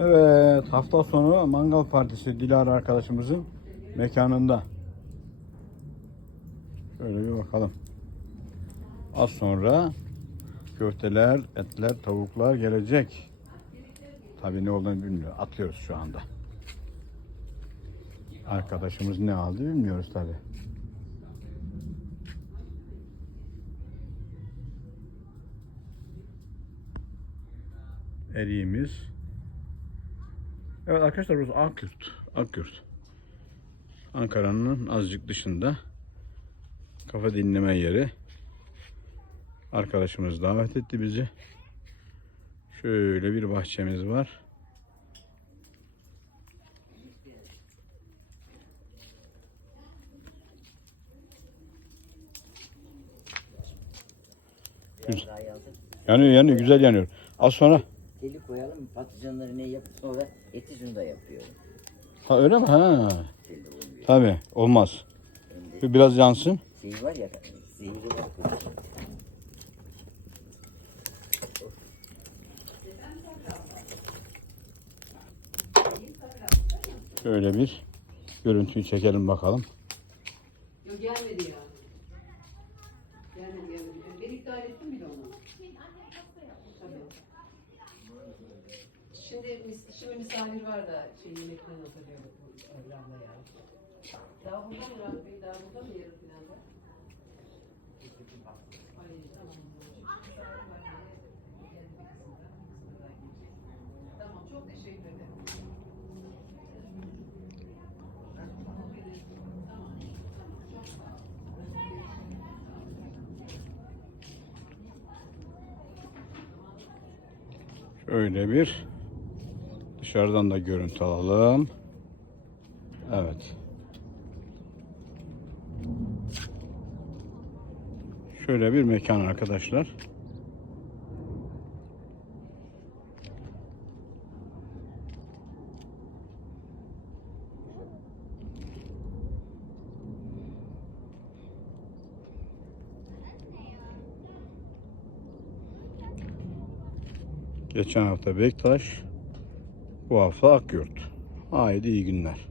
Evet hafta sonu mangal partisi Dilara arkadaşımızın mekanında. Şöyle bir bakalım. Az sonra köfteler, etler, tavuklar gelecek. Tabii ne olduğunu bilmiyor. Atıyoruz şu anda. Arkadaşımız ne aldı bilmiyoruz tabii. Eriğimiz. Evet arkadaşlar burası Akyurt. Akyurt. Ankara'nın azıcık dışında kafa dinleme yeri. Arkadaşımız davet etti bizi. Şöyle bir bahçemiz var. Yanıyor yanıyor güzel yanıyor. Az sonra. Teli koyalım patlıcanları ne yapıp sonra eti şunu da yapıyorum. Ha öyle mi? Ha. Olmuyor. Tabii olmaz. Hem de Bir Biraz yansın. şey var ya zehri var. Şöyle bir görüntüyü çekelim bakalım. Yok gelmedi ya. Gelmedi gelmedi. Ben iptal ettim bile onu. Tabii. Şimdi, mis- şimdi misafir var da şey yemekten hazırlıyorduk bu programda ya. Daha burada mı Rahat Bey? Daha burada mı yarın finalde? Ay tamam. Tamam çok teşekkür ederim. Şöyle bir dışarıdan da görüntü alalım. Evet. Şöyle bir mekan arkadaşlar. Geçen hafta Bektaş, bu hafta Akyurt. Haydi iyi günler.